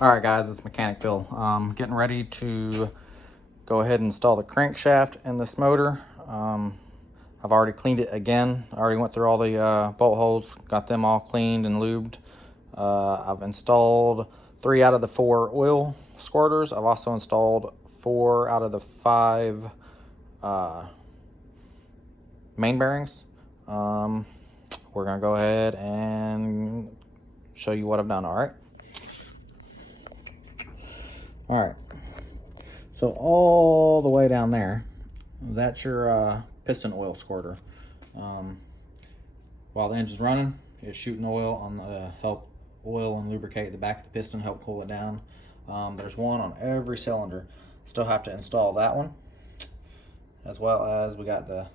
All right, guys, it's Mechanic Phil. Getting ready to go ahead and install the crankshaft in this motor. I've already cleaned it again. I already went through all the bolt holes, got them all cleaned and lubed. I've installed 3 out of the 4 oil squirters. I've also installed 4 out of the 5 main bearings. We're gonna go ahead and show you what I've done. All right. All right, so all the way down there, that's your piston oil squirter. While the engine's running, it's shooting oil on the help oil and lubricate the back of the piston, help pull it down. There's one on every cylinder. Still have to install that one, as well as we got the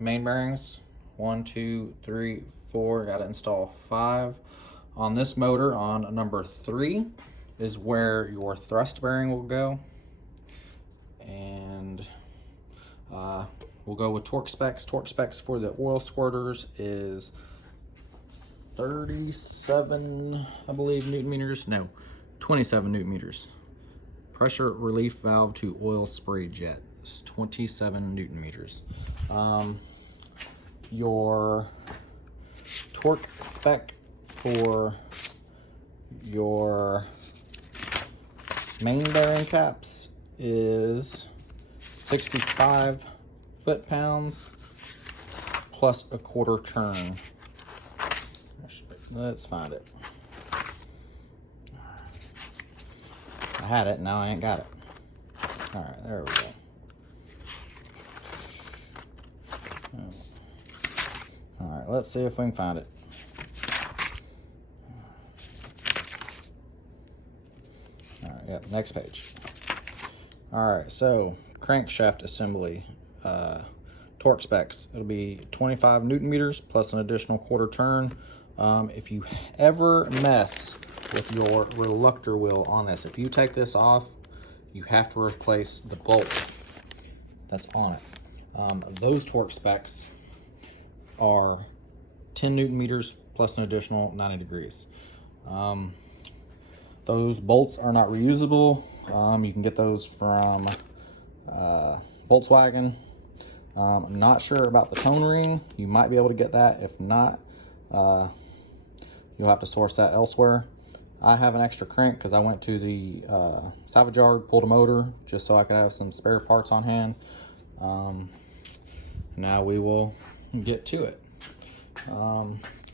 main bearings. 1, 2, 3, 4. Got to install 5 on this motor. On number 3 is where your thrust bearing will go, and we'll go with torque specs. Torque specs for the oil squirters is 37, I believe, newton meters. No, 27 newton meters. Pressure relief valve to oil spray jet is 27 newton meters. Your torque spec for your main bearing caps is 65 foot-pounds plus a quarter turn. Let's find it. I had it, now I ain't got it. All right, there we go. All right, let's see if we can find it. All right, yep, next page. All right, so crankshaft assembly, torque specs. It'll be 25 newton meters plus an additional quarter turn. If you ever mess with your reluctor wheel on this, if you take this off, you have to replace the bolts that's on it. Those torque specs are 10 newton meters plus an additional 90 degrees. Those bolts are not reusable. You can get those from Volkswagen. I'm not sure about the tone ring. You might be able to get that. If not, you'll have to source that elsewhere. I have an extra crank because I went to the salvage yard, pulled a motor just so I could have some spare parts on hand. Now we will get to it.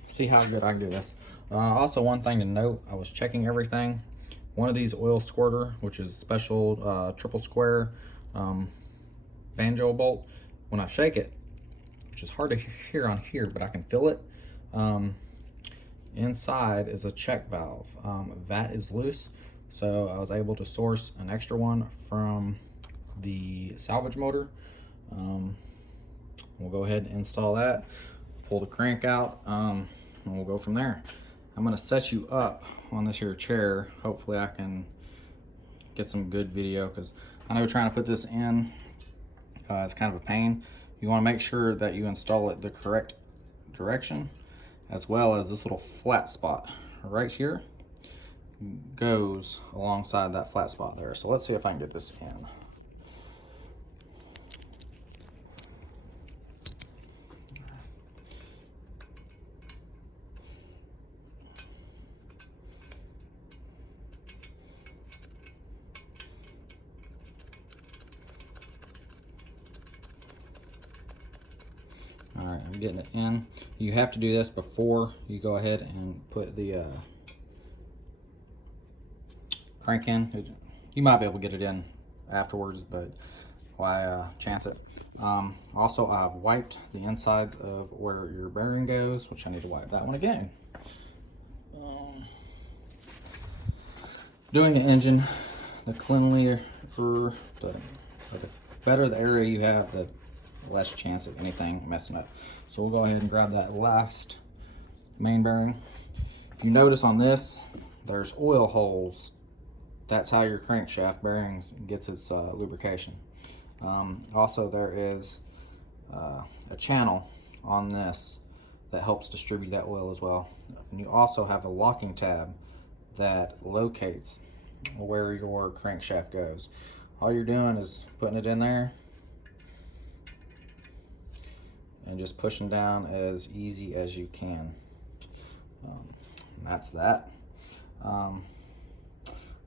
See how good I can do this. Also, one thing to note, I was checking everything. One of these oil squirter, which is special triple square banjo bolt, when I shake it, which is hard to hear on here, but I can feel it, inside is a check valve. That is loose, so I was able to source an extra one from the salvage motor. We'll go ahead and install that, pull the crank out, and we'll go from there. I'm going to set you up on this here chair. Hopefully I can get some good video, because I know trying to put this in it's kind of a pain. You want to make sure that you install it the correct direction, as well as this little flat spot right here goes alongside that flat spot there. So let's see if I can get this in. All right, I'm getting it in. You have to do this before you go ahead and put the crank in. You might be able to get it in afterwards, but why chance it? Also, I've wiped the insides of where your bearing goes, which I need to wipe that one again. Doing the engine, the cleanlier, the better the area you have, the less chance of anything messing up. So we'll go ahead and grab that last main bearing. If you notice on this, there's oil holes. That's how your crankshaft bearings gets its lubrication. Also, there is a channel on this that helps distribute that oil as well. And you also have a locking tab that locates where your crankshaft goes. All you're doing is putting it in there and just pushing down as easy as you can. That's that. All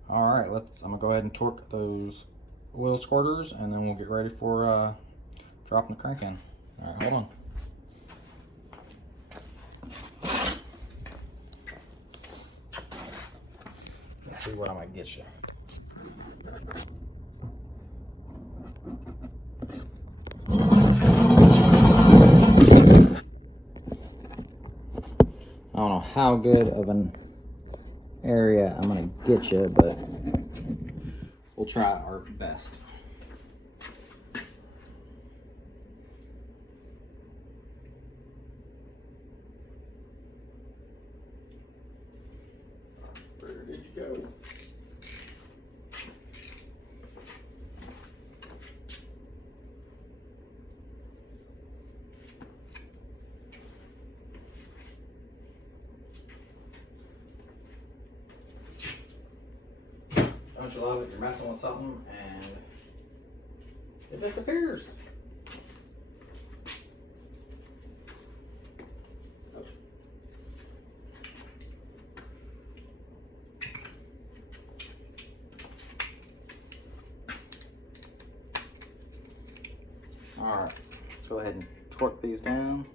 right, I'm gonna go ahead and torque those oil squirters, and then we'll get ready for dropping the crank in. All right, hold on. Let's see what I might get you. I don't know how good of an area I'm gonna get you, but we'll try our best. Where did you go? Don't you love it? You're messing with something and it disappears. All right, let's go ahead and torque these down.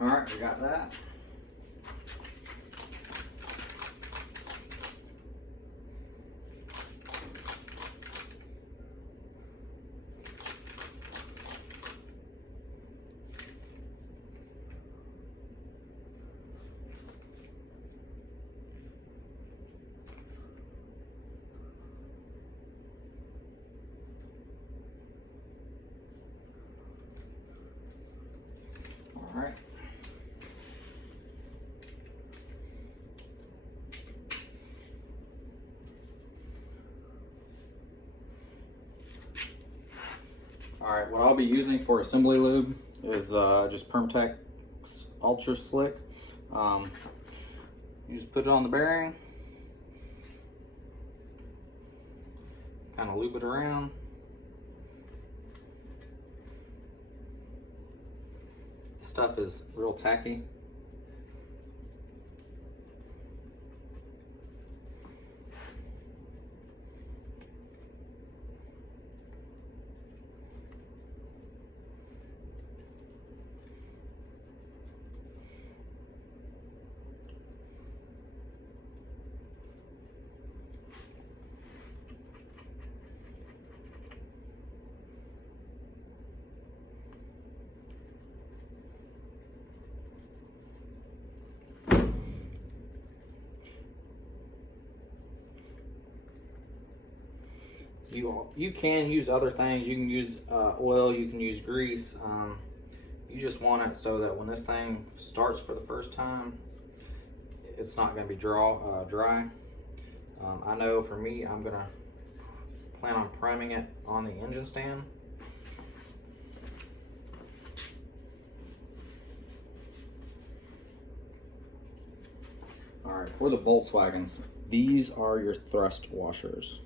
All right, we got that. All right. All right, what I'll be using for assembly lube is just Permatex Ultra Slick. You just put it on the bearing, kind of loop it around. This stuff is real tacky. You can use other things. You can use oil, you can use grease. You just want it so that when this thing starts for the first time, it's not going to be dry. I know for me, I'm going to plan on priming it on the engine stand. All right, for the Volkswagens, these are your thrust washers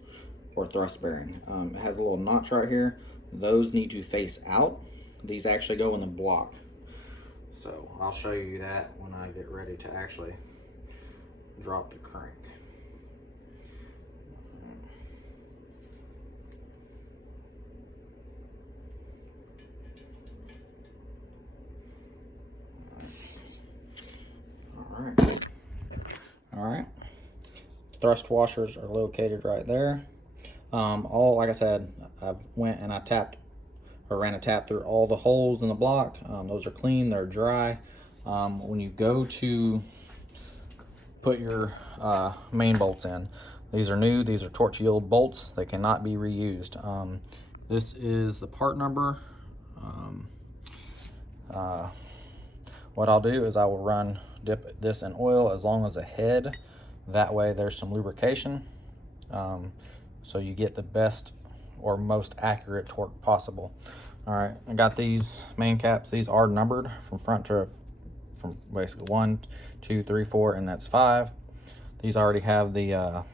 or thrust bearing. It has a little notch right here. Those need to face out. These actually go in the block. So I'll show you that when I get ready to actually drop the crank. All right. Thrust washers are located right there. Like I said, I went and I ran a tap through all the holes in the block. Those are clean, they're dry. When you go to put your main bolts in, These are new. These are torch yield bolts. They cannot be reused. This is the part number. What I'll do is I will dip this in oil as long as a head. That way there's some lubrication. So you get the best or most accurate torque possible. All right, I got these main caps. These are numbered from basically 1, 2, 3, 4, and that's 5. These already have the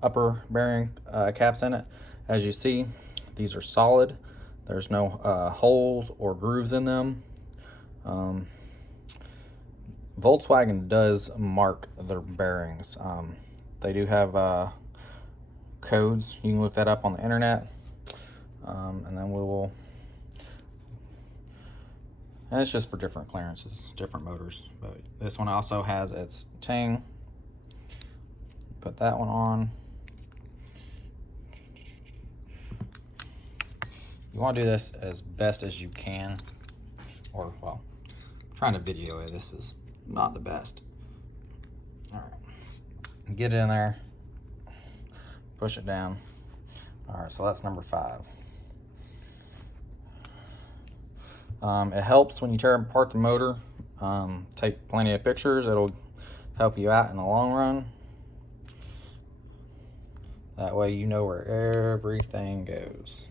upper bearing caps in it. As you see, these are solid. There's no holes or grooves in them. Volkswagen does mark their bearings. They do have codes. You can look that up on the internet. And then and it's just for different clearances, different motors. But this one also has its ting. Put that one on. You want to do this as best as you can, or well, trying to video it. This is not the best. All right, get it in there, push it down. All right, so that's number 5. It helps when you tear apart the motor. Take plenty of pictures. It'll help you out in the long run. That way you know where everything goes.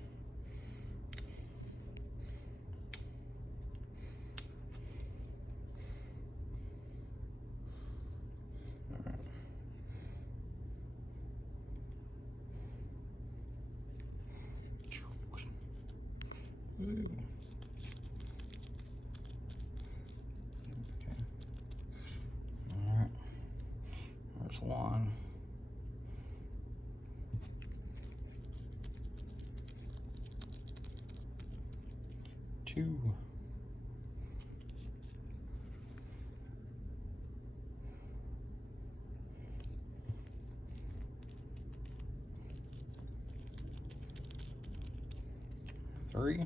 Ooh. Okay. All right. There's 1. 2. 3.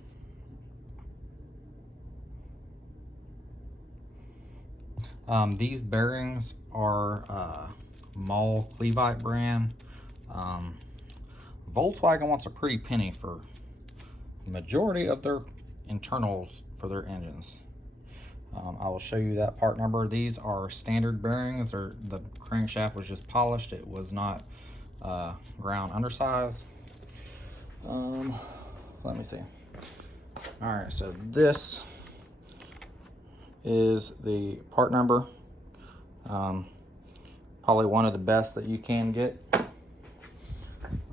These bearings are Mall Clevite brand. Volkswagen wants a pretty penny for the majority of their internals for their engines. I will show you that part number. These are standard bearings. The crankshaft was just polished. It was not ground undersized. Let me see. All right, so this is the part number. Probably one of the best that you can get.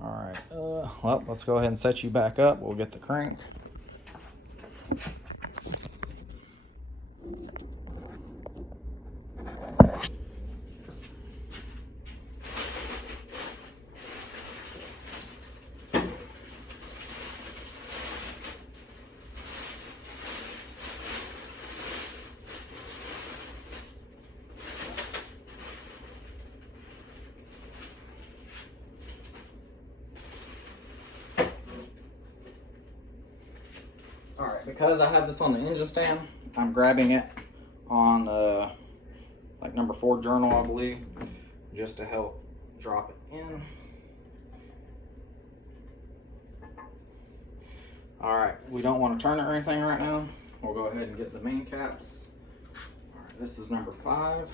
All right, well, let's go ahead and set you back up. We'll get the crank. All right, because I have this on the engine stand, I'm grabbing it on like number 4 journal, I believe, just to help drop it in. All right, we don't want to turn it or anything right now. We'll go ahead and get the main caps. All right, this is number 5.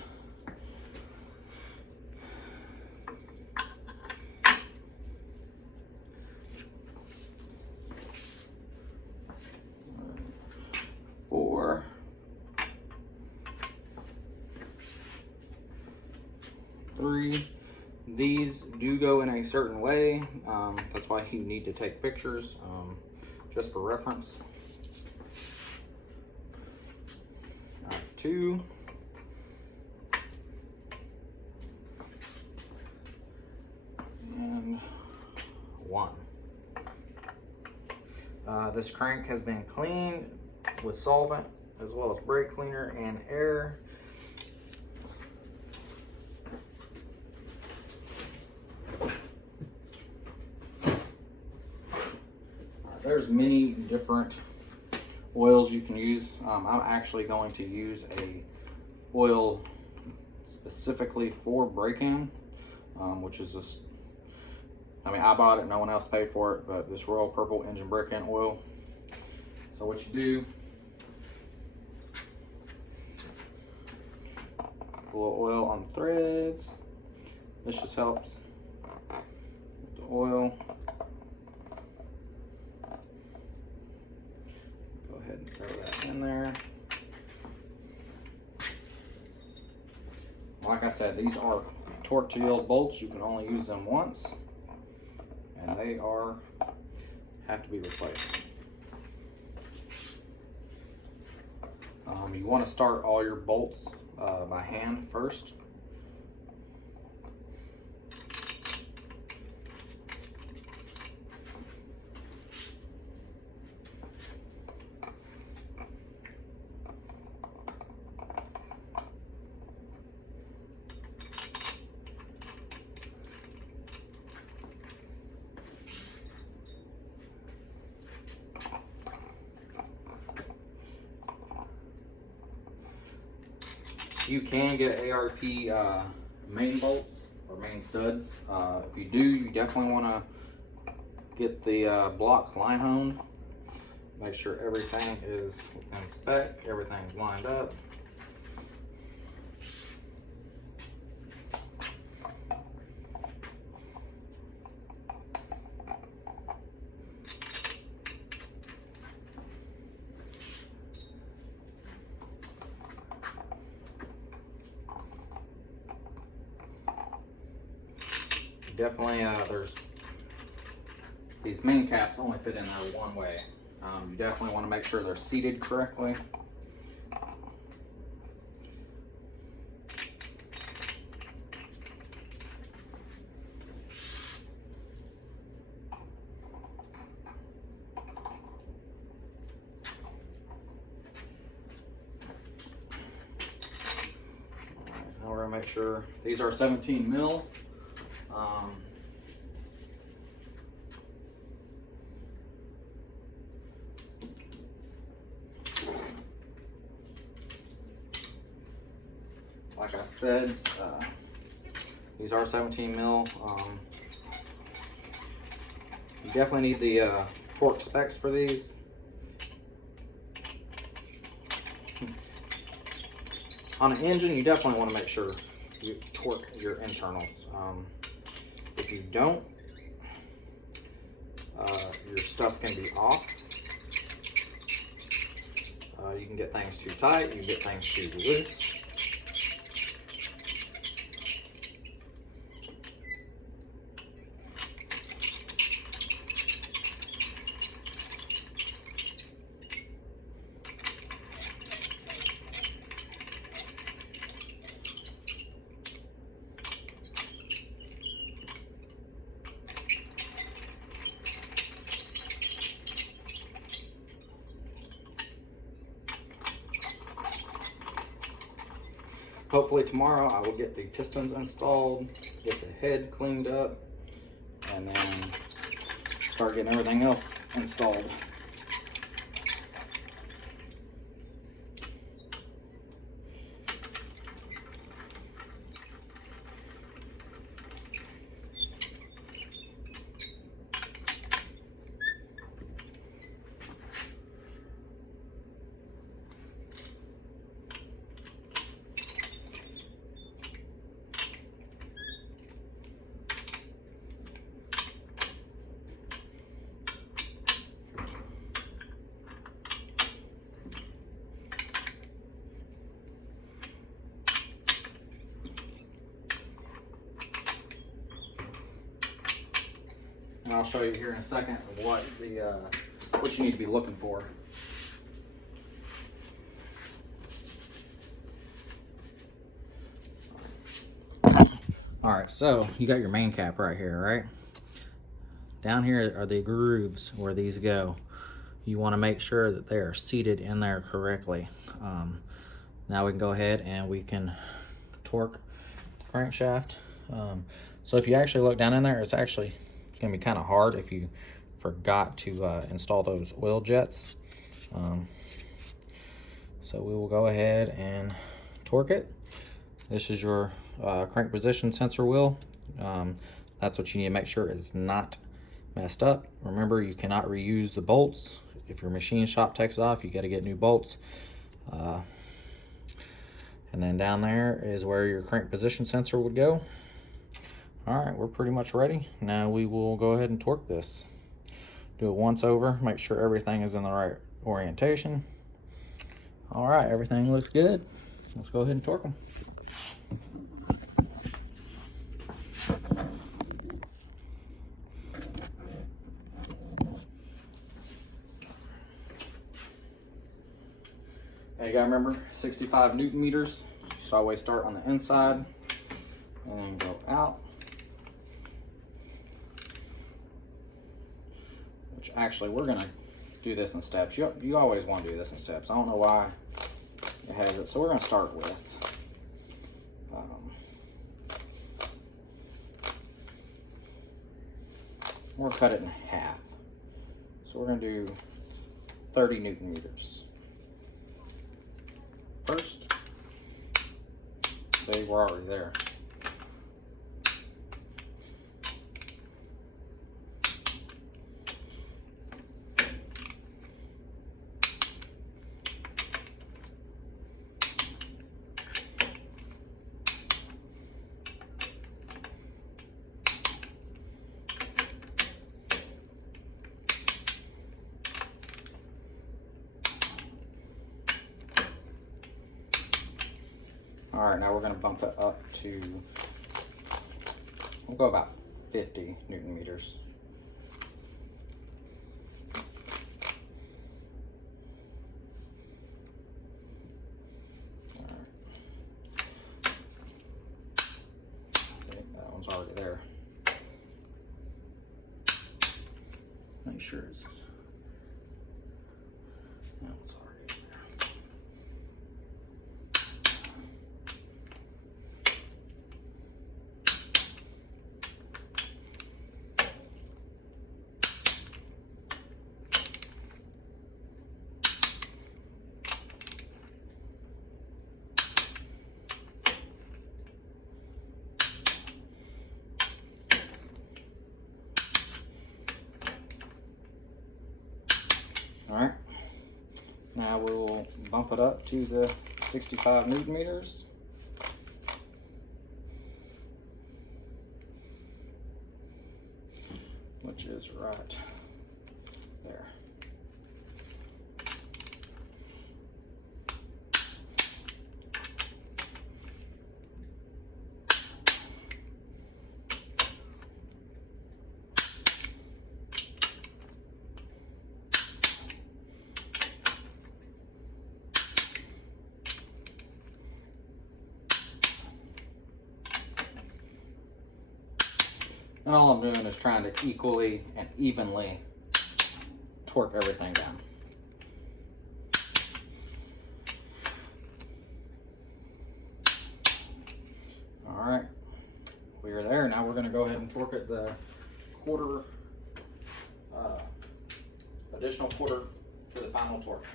These do go in a certain way. That's why you need to take pictures, just for reference. 2. And 1. This crank has been cleaned with solvent as well as brake cleaner and air. There's many different oils you can use. I'm actually going to use a oil specifically for braking. which is this, I mean, I bought it, no one else paid for it, but this Royal Purple engine brick and oil. So what you do, put a little oil on the threads. This just helps with the oil. Go ahead and throw that in there. Like I said, these are torque to yield bolts. You can only use them once, and they have to be replaced. You want to start all your bolts by hand first. You can get ARP main bolts or main studs. If you do, you definitely want to get the blocks line honed. Make sure everything is within spec, everything's lined up. Definitely, there's these main caps only fit in there one way. You definitely want to make sure they're seated correctly. Now we're gonna make sure these are 17 mil. Like I said, these are 17 mil. You definitely need the torque specs for these. On an engine, you definitely want to make sure you torque your internals. If you don't, your stuff can be off. You can get things too tight, you can get things too loose. Hopefully tomorrow I will get the pistons installed, get the head cleaned up, and then start getting everything else installed. And I'll show you here in a second what you need to be looking for. All right, so you got your main cap right here, right? Down here are the grooves where these go. You want to make sure that they are seated in there correctly. Now we can go ahead and we can torque the crankshaft. So if you actually look down in there, it's actually gonna be kind of hard if you forgot to install those oil jets. So we will go ahead and torque it. This is your crank position sensor wheel. That's what you need to make sure is not messed up. Remember, you cannot reuse the bolts. If your machine shop takes it off, you got to get new bolts. And then down there is where your crank position sensor would go. All right, we're pretty much ready. Now we will go ahead and torque this. Do it once over, make sure everything is in the right orientation. All right, everything looks good. Let's go ahead and torque them. Now you gotta remember 65 Newton meters. So I always start on the inside and then go out. Which actually we're gonna do this in steps. You always want to do this in steps. I don't know why it has it. So we're gonna start with we're gonna cut it in half. So we're gonna do 30 Newton meters. First, they were already there. All right, now we're going to bump it up to, we'll go about 50 Newton meters. All right. See, that one's already there. Make sure it's, that one's already there. All right, now we'll bump it up to the 65 Newton meters. Which is right there. And all I'm doing is trying to equally and evenly torque everything down. All right, we are there. Now we're going to go ahead and torque it the quarter, additional quarter to the final torque.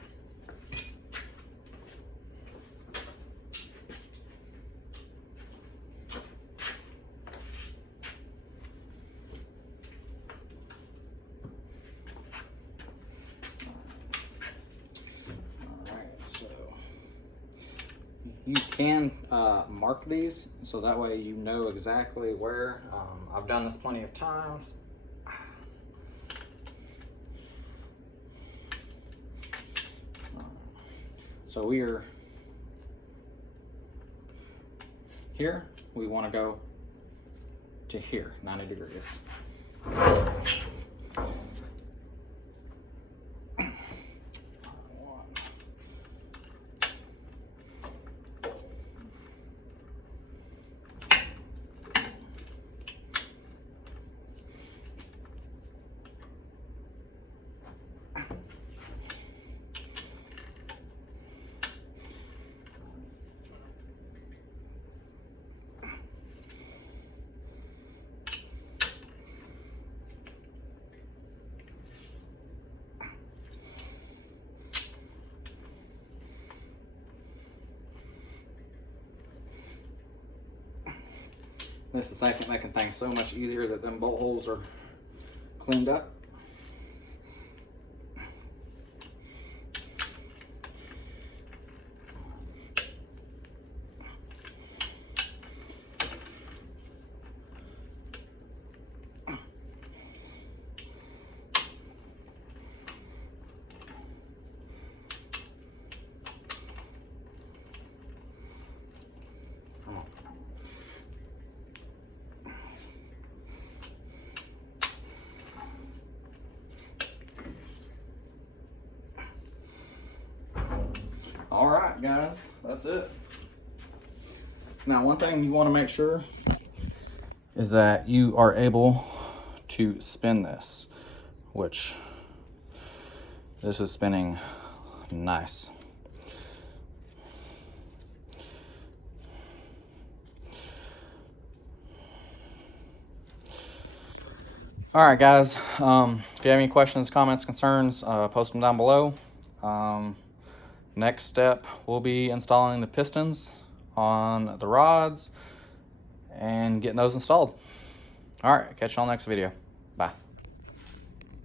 You can mark these so that way you know exactly where. I've done this plenty of times. So we are here. We want to go to here, 90 degrees. This is making things so much easier that them bolt holes are cleaned up. All right, guys, that's it. Now, one thing you want to make sure is that you are able to spin this, which this is spinning nice. All right, guys, if you have any questions, comments, concerns, post them down below. Next step will be installing the pistons on the rods and getting those installed. All right, catch you on the next video.